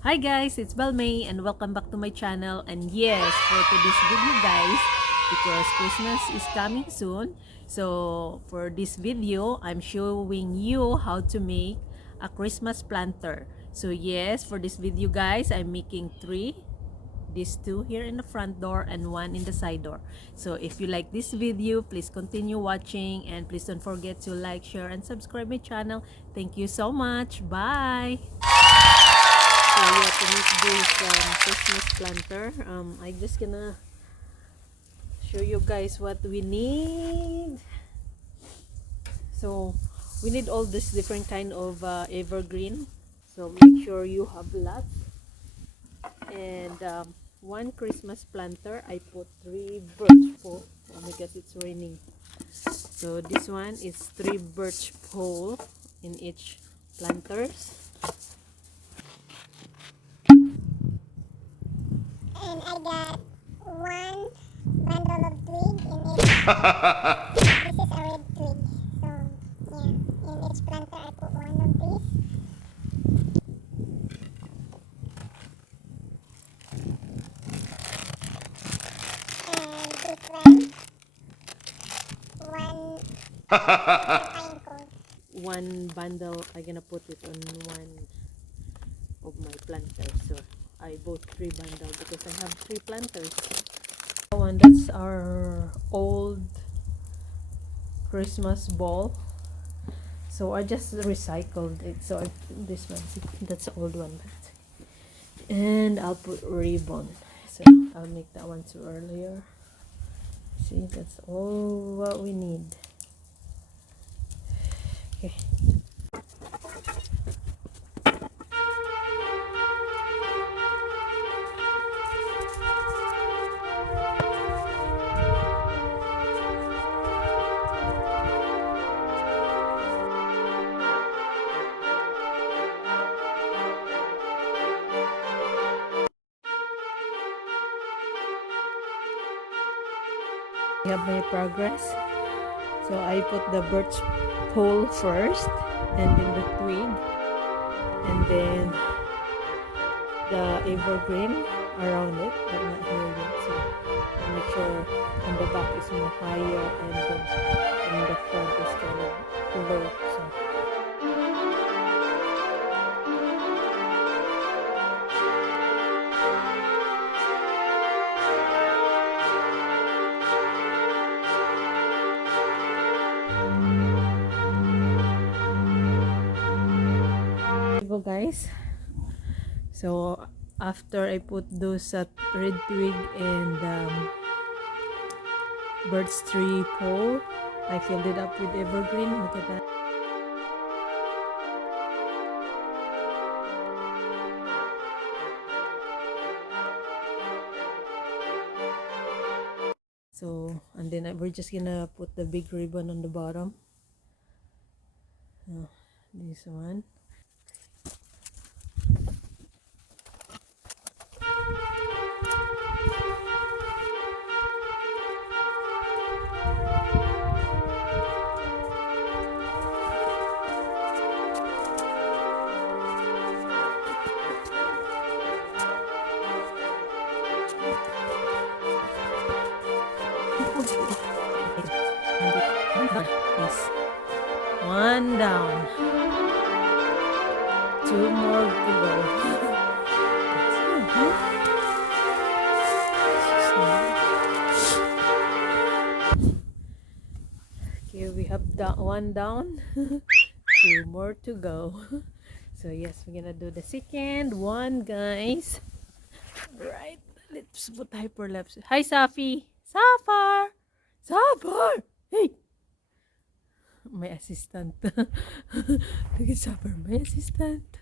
Hi guys, it's Balmay and welcome back to my channel. And yes, for today's video guys, because Christmas is coming soon, so for this video, I'm showing you how to make a Christmas planter. So yes, for this video guys, I'm making three. These two here in the front door and one in the side door. So if you like this video, please continue watching and please don't forget to like, share, and subscribe my channel. Thank you so much. Bye! So yeah, to make this Christmas planter, I just gonna show you guys what we need. So we need all this different kind of evergreen. So make sure you have lots. And one Christmas planter, I put 3 birch pole. Oh my god, it's raining. So this one is 3 birch pole in each planters. And I got one bundle of twig in each. This is a red twig. So yeah, in each planter I put one of these. And this one pine cone. One bundle, I'm gonna put it on one of my planters. So I bought 3 bundles because I have 3 planters. One, that's our old Christmas ball. So I just recycled it. So this one, that's the old one. And I'll put ribbon. So I'll make that one too earlier. See, that's all what we need. Okay. I have my progress. So I put the birch pole first, and then the twig, and then the evergreen around it, but not here yet. So I'll make sure on the back is more higher, and then in the front is kind of low. So go guys. So after I put those red twig and birch tree pole, I filled it up with evergreen. Look at that. So and then we're just gonna put the big ribbon on the bottom. This one. Yes. One down. 2 more to go. Okay, we have one down. 2 more to go. So yes, we're gonna do the second one, guys. Right. Let's put hyperlapse. Hi, Safi. Safar. Safar. Hey. My assistant. Look at Safar, my assistant.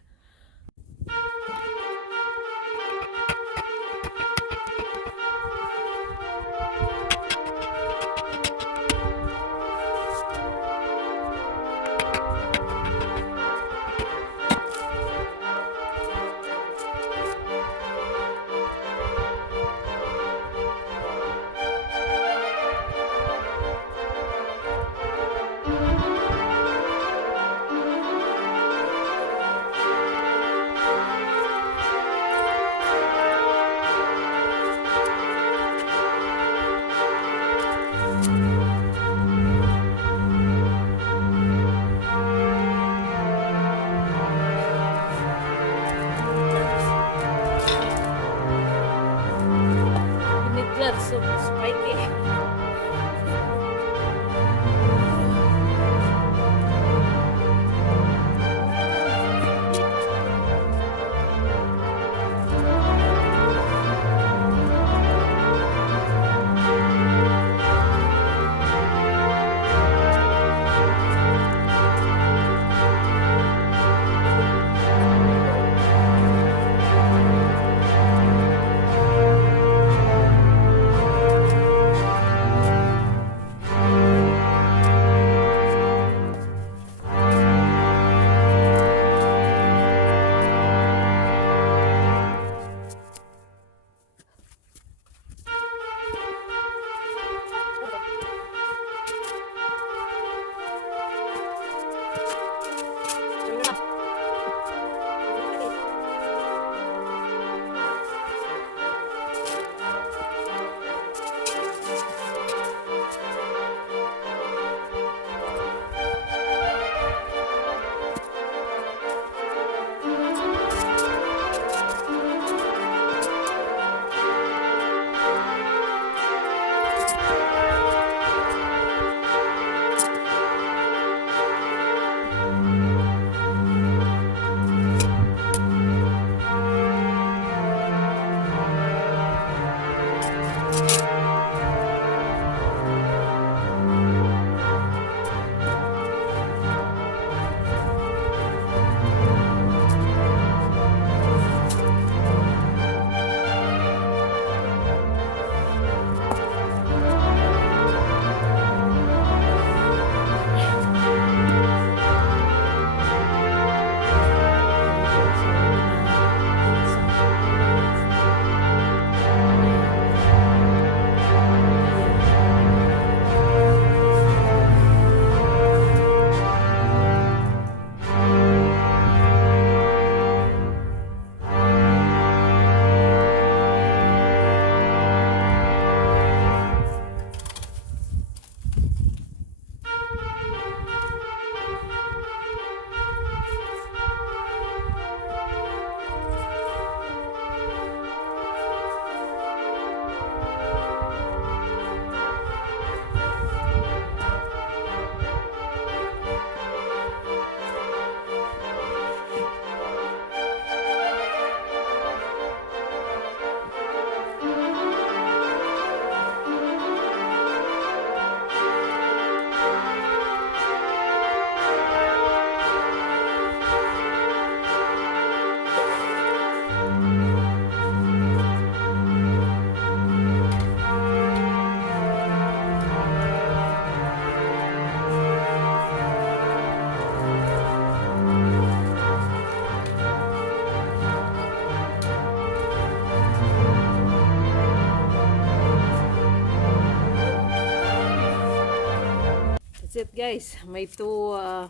it, guys. My two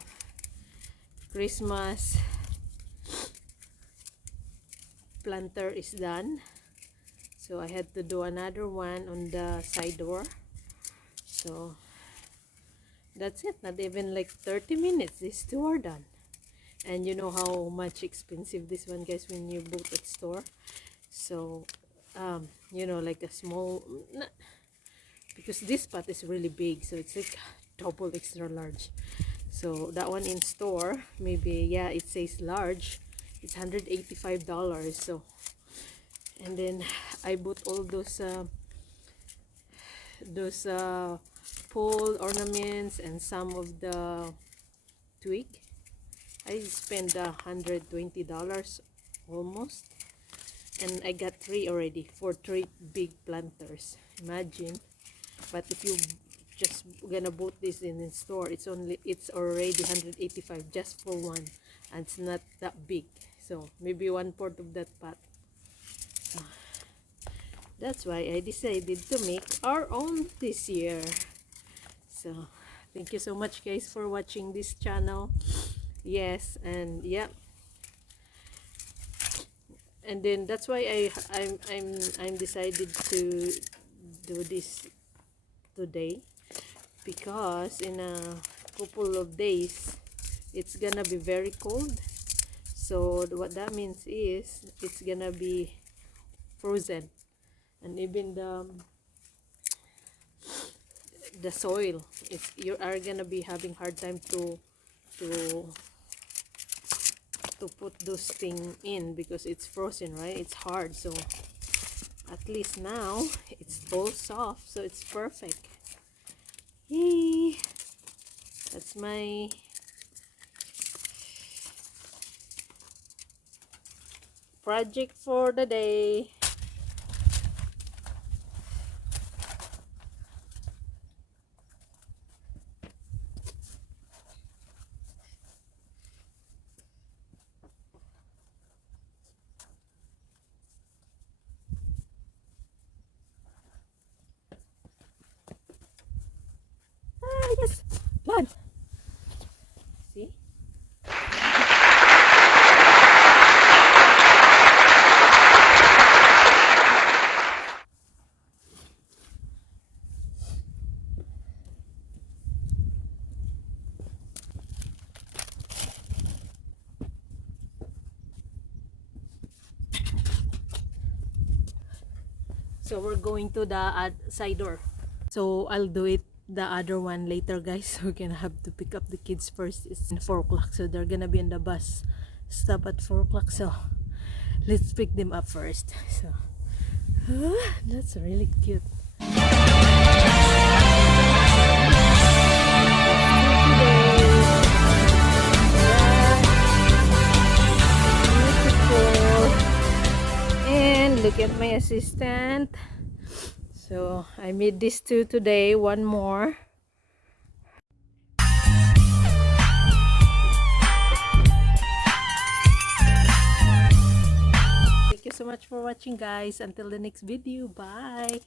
Christmas planter is done. So I had to do another one on the side door. So that's it. Not even like 30 minutes. These two are done. And you know how much expensive this one, guys, when you bought at store. So you know, like a small, because this pot is really big, so it's like double extra large. So that one in store, maybe, yeah, it says large, it's $185. So, and then I bought all those pole ornaments and some of the twig. I spent $120 almost, and I got three already for three big planters. Imagine. But if you just gonna bought this in store, it's already 185 just for one, and it's not that big. So maybe 1/4 of that pot. So that's why I decided to make our own this year. So thank you so much, guys, for watching this channel. Yes, and yeah, and then that's why I'm decided to do this today, because in a couple of days it's gonna be very cold. So what that means is it's gonna be frozen, and even the soil, you are gonna be having hard time to put those things in, because it's frozen, right? It's hard. So at least now it's all soft, so it's perfect. Yay! That's my project for the day. Ah, yes! Blood! See? So we're going to the side door. So I'll do it the other one later, guys. We're gonna have to pick up the kids first. It's 4 o'clock, so they're gonna be in the bus stop at 4 o'clock. So let's pick them up first. So that's really cute. And look at my assistant. So I made these two today, one more. Thank you so much for watching, guys. Until the next video, bye.